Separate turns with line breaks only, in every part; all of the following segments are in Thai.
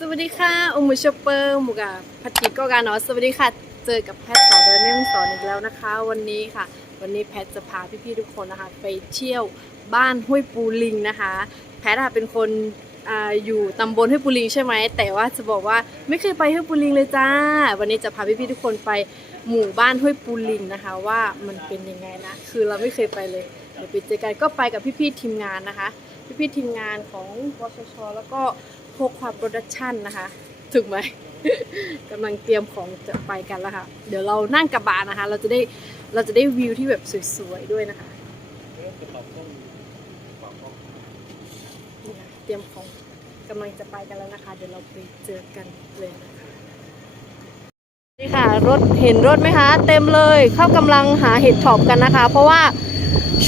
สวัสดีค่ะอมุชอปเปอร์หมูกับพัทิก็กันเนาะสวัสดีค่ะ เจอกับแพทย์สอนเรื่องสอนอีกแล้วนะคะ วันนี้ค่ะ วันนี้แพทจะพาพี่ๆทุกคนนะคะ ไปเที่ยวบ้านห้วยปูลิงนะคะ แพทอะเป็นคนออยู่ตำบลห้วยปูลิงใช่ไหมแต่ว่าจะบอกว่าไม่เคยไปห้วยปูลิงเลยจ้า วันนี้จะพาพี่ๆทุกคนไปหมู่บ้านห้วยปูลิงนะคะ ว่ามันเป็นยังไงนะคือเราไม่เคยไปเลยเดี๋ยวไปเจอกันก็ไปกับพี่ๆทีมงานนะคะ พี่ๆทีมงานของวชชแล้วก็ พกความโปรดักชันนะคะถูกไหมกำลังเตรียมของจะไปกันแล้วค่ะ เดี๋ยวเรานั่งกระบะนะคะ เราจะได้เราจะได้วิวที่แบบสวยๆด้วยนะคะเตรียมของกำลังจะไปกันแล้วนะคะ เดี๋ยวเราไปเจอกันเลยนะคะนี่ค่ะรถเห็นรถไหมคะ เต็มเลยเข้ากำลังหาเห็ดถอบกันนะคะ เพราะว่า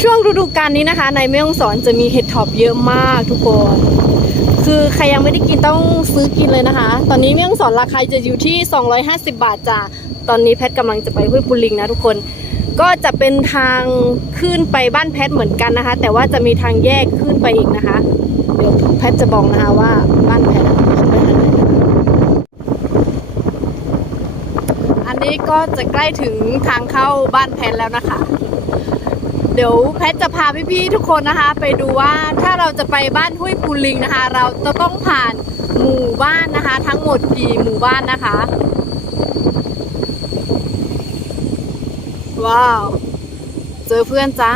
ช่วงฤดูกาลนี้นะคะ ในแม่ฮ่องสอนจะมีเห็ดถอบเยอะมากทุกคน คือใครยังไม่ได้กินต้องซื้อกินเลยนะคะ ตอนนี้แม่ฮ่องสอนราคาจะอยู่ที่ 250 บาทจ้ะตอนนี้แพทกำลังจะไปห้วยปุลิงนะทุกคน ก็จะเป็นทางขึ้นไปบ้านแพทเหมือนกันนะคะ แต่ว่าจะมีทางแยกขึ้นไปอีกนะคะ เดี๋ยวแพทจะบอกนะคะว่าบ้านแพทขึ้นไปทางไหนอันนี้ก็จะใกล้ถึงทางเข้าบ้านแพทแล้วนะคะ เดี๋ยวแพทย์จะพาพี่ๆทุกคนนะคะ ไปดูว่าถ้าเราจะไปบ้านห้วยปูลิงนะคะ เราจะต้องผ่านหมู่บ้านนะคะ ทั้งหมดกี่หมู่บ้านนะคะ ว้าว เจอเพื่อนจ้า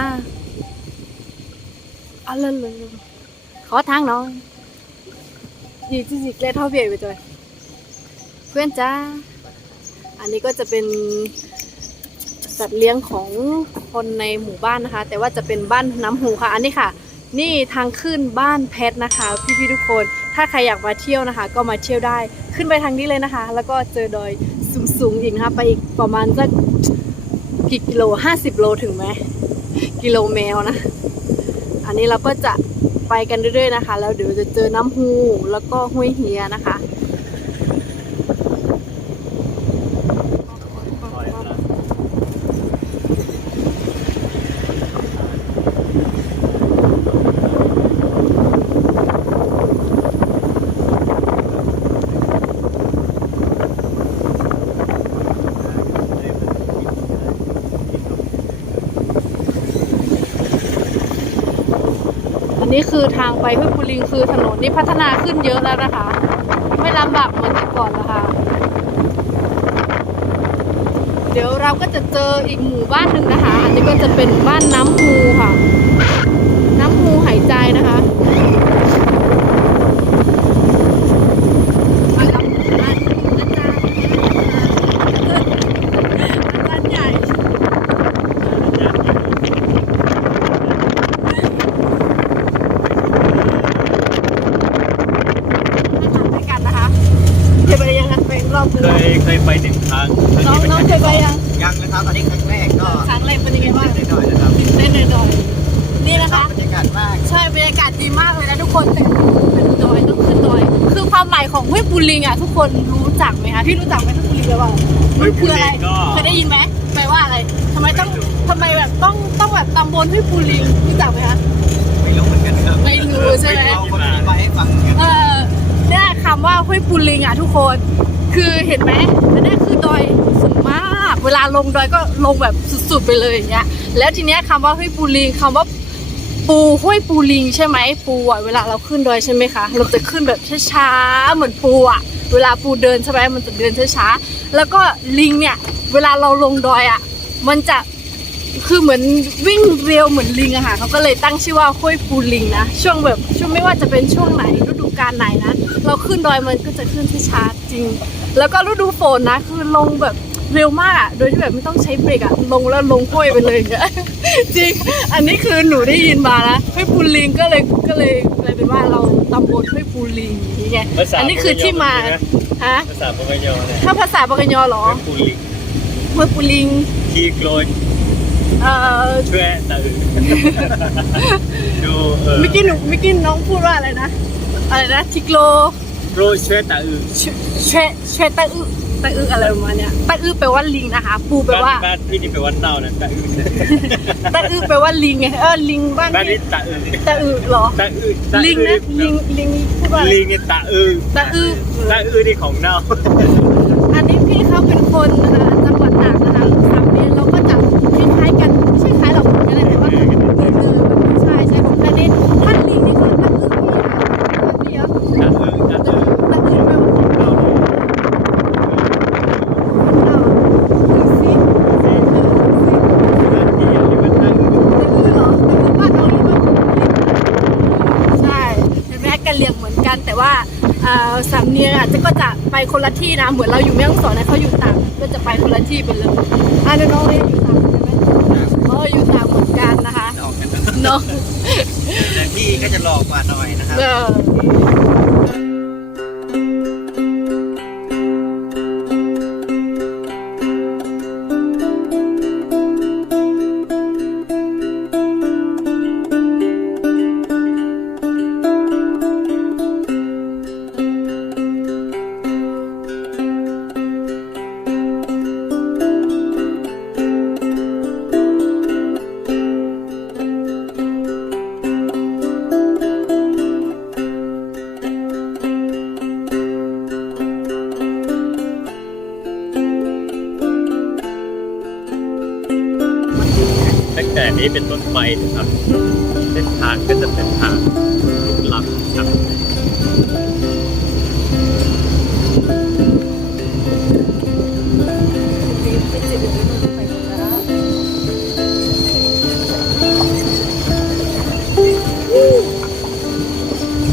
เอาเลยเลยขอทางหน่อยดีที่สิเกลเท่าเบียดไปจ้ะเพื่อนจ้า อันนี้ก็จะเป็น สัตว์เลี้ยงของคนในหมู่บ้านนะคะ แต่ว่าจะเป็นบ้านน้ำหูค่ะ อันนี้ค่ะ นี่ทางขึ้นบ้านแพทนะคะ พี่ๆทุกคน ถ้าใครอยากมาเที่ยวนะคะ ก็มาเที่ยวได้ ขึ้นไปทางนี้เลยนะคะ แล้วก็เจอดอยสูงๆอีกนะคะไปอีกประมาณสักกี่กิโลห้าสิบโลถึงไหมกิโลแมวนะ อันนี้เราก็จะไปกันเรื่อยๆนะคะ แล้วเดี๋ยวจะเจอน้ำหูแล้วก็ห้วยเฮียนะคะ นี่คือทางไปห้วยปูลิงคือถนนนี่พัฒนาขึ้นเยอะแล้วนะคะ ไม่ลำบากเหมือนแต่ก่อนแล้วค่ะ เดี๋ยวเราก็จะเจออีกหมู่บ้านหนึ่งนะคะ อันนี้ก็จะเป็นบ้านน้ำฮูค่ะ น้ำฮูหายใจนะคะมารับอาจารย์อาจารย์อาจารย์ใหญ่ มาทำด้วยกันนะคะเคยไปยังคะไปรอบนึง
เคยเคยไปหนึ่งครั้ง
น้องน้องเคยไปยัง
ยังนะครับอันนี้ครั้งแรกก็
ครั้งแรกเป็นยังไงบ้าง
นิดหน่อยนะครับ
ตื่นเต้นหน่อยๆนี่นะคะ
บรรยากาศมาก
ใช่บรรยากาศดีมากเลยนะทุกคนแต่เป็นดอยต้องขึ้นดอย คือความ หมายของห้วยปูลิงอะทุกคนรู้จักไหมคะพี่รู้จักไหมห้วยปูลิงแปลว่ามันคืออะไรเคยได้ยินไหมแปลว่าอะไรทำไมต้องทำไมแบบต้องต้องแบบตำบลห้วยปูลิงรู้จักไหมคะ
ไม่รู้เหมือนกันครับ
ไม่รู้ใช่ไหม
เอาคนอธิบายให้ฟังกัน
เออเนี่ยคำว่าห้วยปูลิงอะทุกคน คือเห็นไหมอันนี้คือดอยสูงมาก เวลาลงดอยก็ลงแบบสุดๆไปเลยอย่างเงี้ย แล้วทีเนี้ยคำว่าห้วยปูลิงคำว่า ปูห้วยปูลิงใช่ไหมปูอะเวลาเราขึ้นดอยใช่ไหมคะเราจะขึ้นแบบช้าๆเหมือนปูอะเวลาปูเดินใช่ไหมมันจะเดินช้าๆแล้วก็ลิงเนี่ยเวลาเราลงดอยอะมันจะคือเหมือนวิ่งเร็วเหมือนลิงอะค่ะเขาก็เลยตั้งชื่อว่าห้วยปูลิงนะช่วงแบบช่วงไม่ว่าจะเป็นช่วงไหนฤดูกาลไหนนะเราขึ้นดอยมันก็จะขึ้นช้าๆจริง แล้วก็ฤดูฝนนะคือลงแบบเร็วมากโดยที่แบบไม่ต้องใช้เบรกอะลงแล้วลงห้วยไปเลยเงี้ย จริง อันนี้คือหนูได้ยินมานะห้วยปูลิงก็เลยก็เลยกลายเป็นว่าเราตำบลห้วยปูลิงอย่างเงี้ย
ภาษา
อันนี้คือที่มาฮะ
ภาษาปากยอเนี่ย
ถ้าภาษาปากกยอเหรอ
ปูลิง
ห้วยปูลิง
คีโกรย
เอ่อ
ช่วยตะอึดูเออ
เมื่อกี้หนูเมื่อกี้น้องพูดว่าอะไรนะอะไรนะทิกโล
โรช่วยตะอึ
เชเชเชตะอึ ตะอึอะไรประมาณเนี้ยตะอึแปลว่าลิงนะคะปูแปล
บ้าน
ว่า
บ้านพี่นี่แปลว่าเน่านะตะอึ
ตะอึแปลว่าลิงไงเออลิงบ้าน
บ้าน
พี่
นี้ตะอึ
ตะอึเหรอ
ตะอึตะอึ
ลิงนะลิงลิงพูดว่าอะไร
ลิงเนี่ยตะอึ
ตะอึเหรอ
ตั้งอื่นนี่ของเน่า
อันนี้พี่เขาเป็นคนนะคะจังหวัดตากนะคะสามเนียนเราก็จะคล้ายๆกันไม่ใช่คล้ายหรอกอะไรแต่ว่าเหมือนเลยใช่ใช่ของแค่นี้ท่านลิงนี่ก็ตั้งอื่นพี่ค่ะท่านเดียว
ตั้งอื่นตั้งอื่น
ตั้งอื่นแปลว่าของเราเราดูสิเออสิ
ที่อย่างนี้มันตั้งอื่น
ตั้งอื่นเหรอตั้งอื่นบ้านเรานี่บ้านใช่เห็นไหมกันเรียงเหมือนกันแต่ว่าเอ่อสำเนียงอะ จะก็จะไปคนละที่นะ เหมือนเราอยู่แม่ฮ่องสอนนะเขาอยู่ต่าง ก็จะไปคนละที่ไปเลยอะเดี๋ยวน้องเรียนอยู่ต่างใช่ไหมอ๋ออยู่ต่างเหมือนกันนะคะ
ออกกัน
เนาะ
แต่พี่ก็จะหลอกกว่าหน่อยนะครับ
เออ
นี้เป็นต้นไปนะครับเส้นทางก็จะเป็นทางลุกลับครับ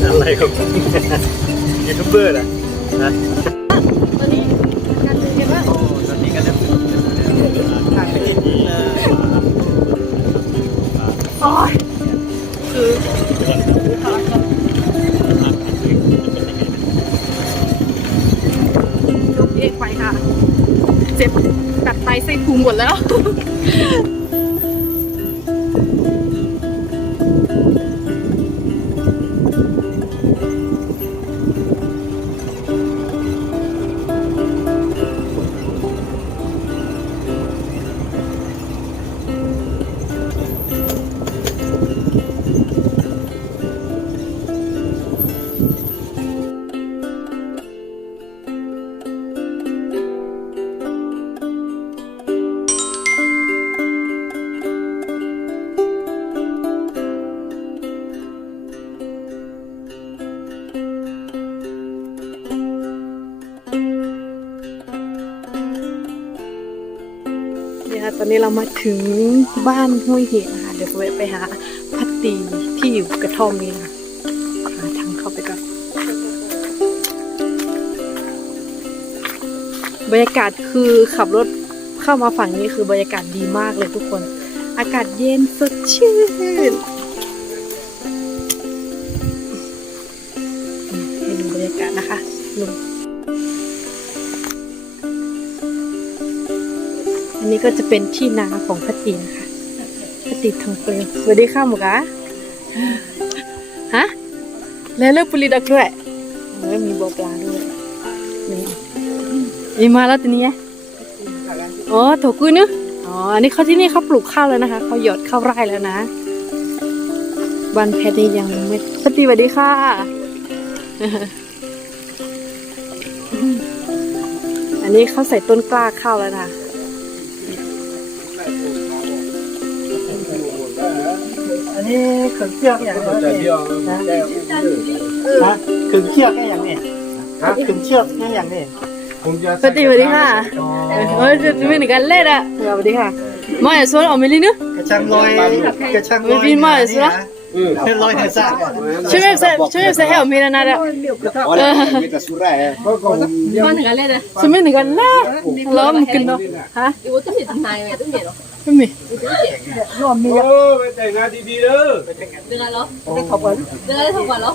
อะไรของมึงยูทูบเบอร์อะนะ
ตอนนี้การเรียนว่า
โอ้ตอนนี้ก็เริ่มทางไปที่นี่เลย
โอ้ยคือลูกเอกไปค่ะ เจ็บตัดไตไส้พุงหมดแล้ว ตอนนี้เรามาถึงบ้านห้วยเหียนะคะ เดี๋ยวไปไปหาพัตตีที่อยู่กระท่อมนี้นะคะหาทางเข้าไปก่อนบรรยากาศคือขับรถเข้ามาฝั่งนี้คือบรรยากาศดีมากเลยทุกคน อากาศเย็นสดชื่น นนี้ก็จะเป็นที่นาของพัตตินะคะพัตติทองเปลวสวัสดีค่ะหมูกะฮะแล้วเลิกปุริดักด้วยเออมีบ่อปลาด้วยนี่นี่มาแล้วตัวนี้ไงอ๋อโถกุยเนอะอ๋ออันนี้เขาที่นี่เขาปลูกข้าวแล้วนะคะเขาหยอดข้าวไร่แล้วนะบ้านแพทย์นี่ยังไม่ปฏิสวัสดีค่ะอันนี้เขาใส่ต้นกล้าข้าวแล้วนะี้
ขึงเชือกอย่างนี้ฮะขึงเชือกแค่อย่างนี้ฮะขึงเชือกแค่อย่างนี้
ปฏิสวัสดีค่ะเออจะไม่เหมือนกันเล่นอะสวัสดีค่ะมาอย่าโซนออกมาเลยเนอะ
กระชังลอยกระชังลอย
ไม่บินมาเอสวะ
เป็นลอยในสระ
ช่วยไม่ช่วยไม่ใส่ให้ออกมาเลยนะเด้อ
Olha, meta surra é.
มาถึงกันเล่นอะช่วยไม่ถึงกันเล่ นั่นนี่นอมีโอ้ไปแต่งงานดีๆเด้อเดือนละ
เหรอได้ขอบ
คุณเดื
อนละ
เท่อไหร่เหรอ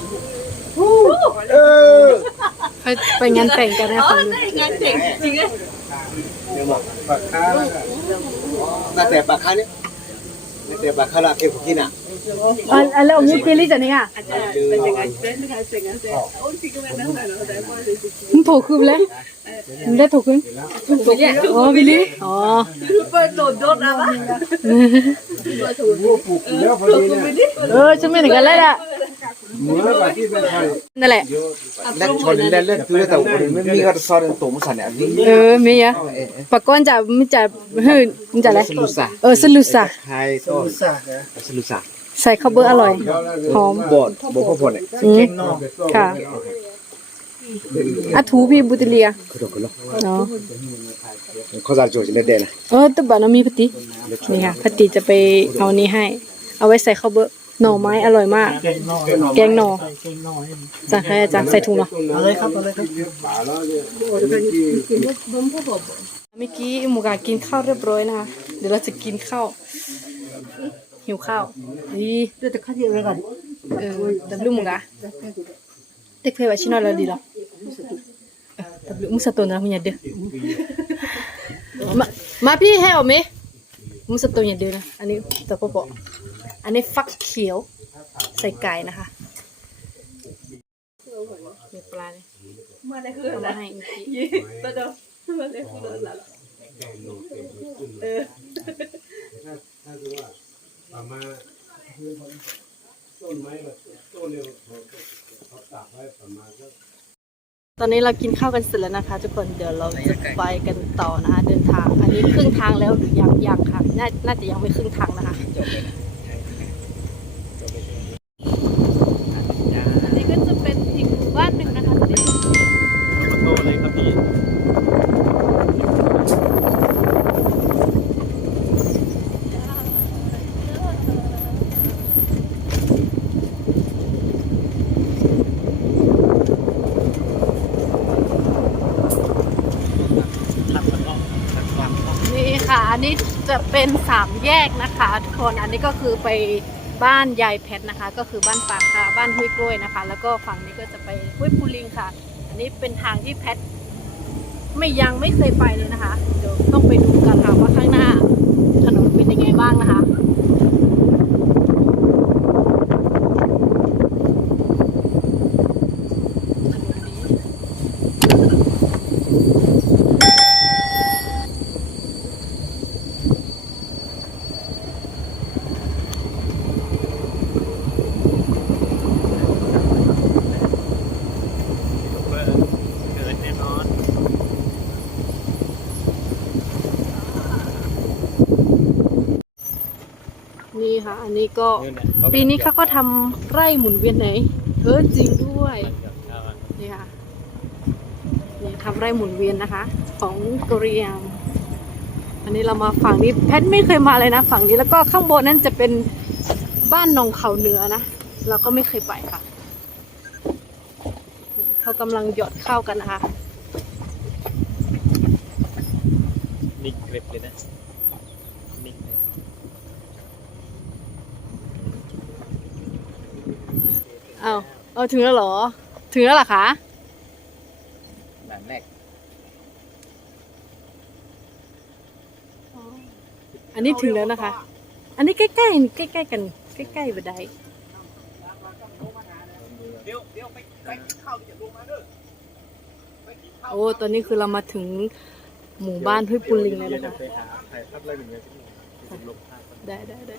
ไปไปงานแต่งกันนะอ๋
อได้งานแต่
งจริงๆ
เลยเดี๋ยวบอกปากค้าแต่ปากค้าเนี่ยาแต่ปากค้าละเอฟกินอะ อวิลลี่อ๋อเออฉันไม่ถึงกันเลยอะ
Mưa bà ที่เป็นไทย
นั่นแหละ
เล่นชนเล่นเล่นคือแต่คนไม่มีก็ซอดตัวมุสันเนี่ยมี
เออไม่ยะปะก้อนจะไมันจะหืนมันจะอะไร
สลุสะ
เออสลุสะ
ไทยก็
อุสา
สลุสะ
ใส่ข้าวเบอร์อร่อย หอม
บดบดพ่อพ่อเนี่ย
อืม
เก่งนอก
ค่ะอาทูพี่บุตรเลีย
คือดอกกระ
เนาะ
เขาจะโจทย์เล่นเด่นนะ
เออแตบ้านเรามีพตินี่ค่ะพติจะไปเอานี้ให้ เอาไว้ใส่ข้าวเบอร์หน่อไม้อร่อยมาก
เก่งนอก
แกงหน่อ
ใส่เก่งนอกให้มัน
จะให้อาจารย์ใส่ถุงเนาะ
เอาเลยครับเอาเลยครับ
เมื่อกี้หมูกากินข้าวเรียบร้อยนะคะเดี๋ยวเราจะกินข้าว หิวข้าวนี่
แต่ข้าวเดียวเลยก่อน
เออตับลูกหมูกาเด็กเพย์ว่าชิโนแล้วดีหรอเออตับลูกมุสโตนนะมึงอย่าเด้อมามาพี่ให้เอาไหมมุสโตนอย่าเด้อนะอันนี้ตัวปออันนี้ฟักเขียวใส่ไก่นะคะมีปลาเนี่ย
มาเลยคือ
เอา
อะไร
มาให้เมื่อกี้
ยี่ตัวเดียวมาเลยคืออะไรเออ
ตอนนี้เรากินข้าวกันเสร็จแล้วนะคะ ทุกคนเดี๋ยวเราจะไปกันต่อนะคะเดินทาง อันนี้ครึ่งทางแล้วหรือยังยังค่ะน่าน่าจะยังไม่ครึ่งทางนะคะ อันนี้ก็จะเป็นอีกหมู่บ้านหนึ่งนะคะตอนนี้
ขอโทษเลยครับพี่
นี่ค่ะ อั นี้จะเป็นสามแยกนะคะ ทุกคนอันนี้ก็คือไปบ้านยายแพทนะคะ ก็คือบ้านปากคาบ้านห้วยกล้วยนะคะ แล้วก็ฝั่งนี้ก็จะไปห้วยปูลิงค่ะ อันนี้เป็นทางที่แพทไม่ยังไม่เคยไปเลยนะคะ เดี๋ยวต้องไปดูกันค่ะว่าข้างหน้าถนนเป็นยังไงบ้างนะคะ
เปิดเกิดแน่นอน
นี่ค่ะอันนี้ก็ปีนี้เขาก็ทำไร่หมุนเวียนไหนเออจริงด้วยนี่ค่ะนี่ทำไร่หมุนเวียนนะคะ ของกะเหรียงอันนี้เรามาฝั่งนี้แพทไม่เคยมาเลยนะ ฝั่งนี้แล้วก็ข้างบนนั่นจะเป็นบ้านหนองเขาเหนือนะเราก็ไม่เคยไปค่ะ เขากำลังหยอดข้าวกันนะคะ
นิ่งเกร็บเลยนะนิ่งเลย
เอาเอาถึงแล้วเหรอ ถึงแล้วเหรอคะ
หนังแรก
อันนี้ถึงแล้วนะคะ อันนี้ใกล้ๆนี่ใกล้ๆกัน ใกล้ๆบันไดโอ้ ตอนนี้คือเรามาถึงหมู่บ้านห้วยปุลิงแล้วนะคะ
ไปหาถ่ายภาพอะไรอย่างเงี้ยที่ลงภาพ
ได้ได้ได้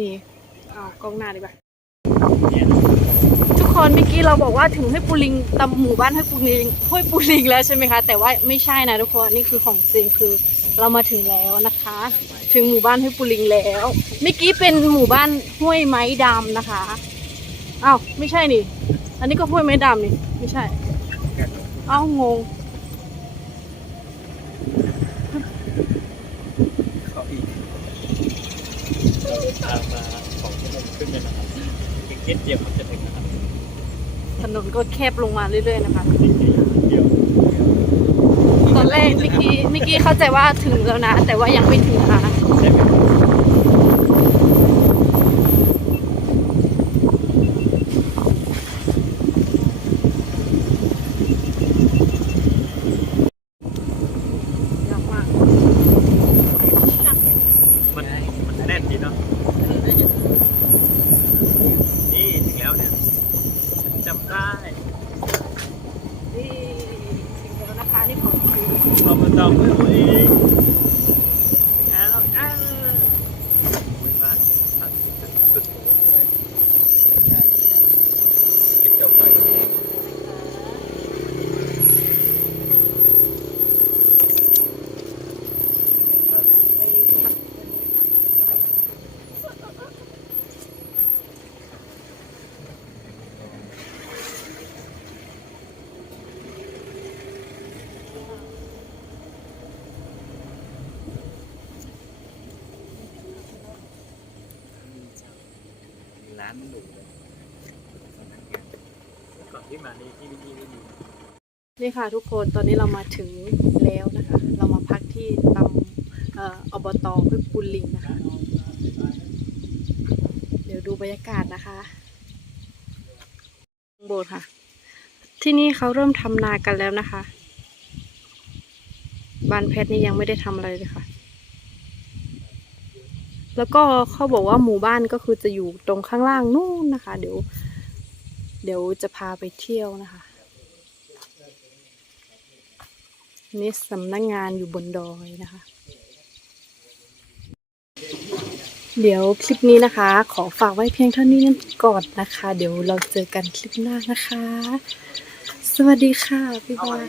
นี่ เอากล้องหน้าดีกว่าทุกคนเมื่อกี้เราบอกว่าถึงห้วยปูลิงตำหมู่บ้านห้วยปูลิงห้วยปูลิงแล้วใช่ไหมคะ แต่ว่าไม่ใช่นะทุกคนนี่คือของจริงคือเรามาถึงแล้วนะคะ ถึงหมู่บ้านห้วยปูลิงแล้วเมื่อกี้เป็นหมู่บ้านห้วยไม้ดำนะคะอ้าวไม่ใช่นี่ อันนี้ก็ห้วยไม้ดำนี่ไม่ใช่เอ้างง
เขาอีกเราเดินทางมาสองชั่วโมงครึ่ง เลยนะครับอีกนิดเดียวมันจะถึงนะครับ
ถนนก็แคบลงมาเรื่อยๆนะคะ
อีกนิดเดียว
ตอนแรกเมื่อกี้เมื่อกี้เข้าใจว่าถึงแล้วนะ แต่ว่ายังไม่ถึงนะคะ
ใช่ไหม
ยากมาก
มันมันแน่นดีเนาะนี่ถึงแล้วเนี่ยฉันจำได้
นี่ถึงแล้วนะคะนี่ของจริง
เรามาจองด้วยตัวเองแล้วอ้าวโอ้ยบ้านทางสุดสุด ที่มานี่ที่นี่ไม่มี
นี่ค่ะทุกคนตอนนี้เรามาถึงแล้วนะคะ เรามาพักที่ตำเอ่ออบตห้วยปูลิงนะคะ เดี๋ยวดูบรรยากาศนะคะโบสถ์ค่ะ ที่นี่เขาเริ่มทำนากันแล้วนะคะบ้านแพทย์นี่ยังไม่ได้ทำอะไรเลยค่ะ แล้วก็เขาบอกว่าหมู่บ้านก็คือจะอยู่ตรงข้างล่างนู่นนะคะ เดี๋ยว เดี๋ยวจะพาไปเที่ยวนะคะ นี่สำนักงงานอยู่บนดอยนะคะ เดี๋ยวคลิปนี้นะคะ ขอฝากไว้เพียงเท่านี้ก่อนนะคะ เดี๋ยวเราเจอกันคลิปหน้านะคะ สวัสดีค่ะ บ๊ายบาย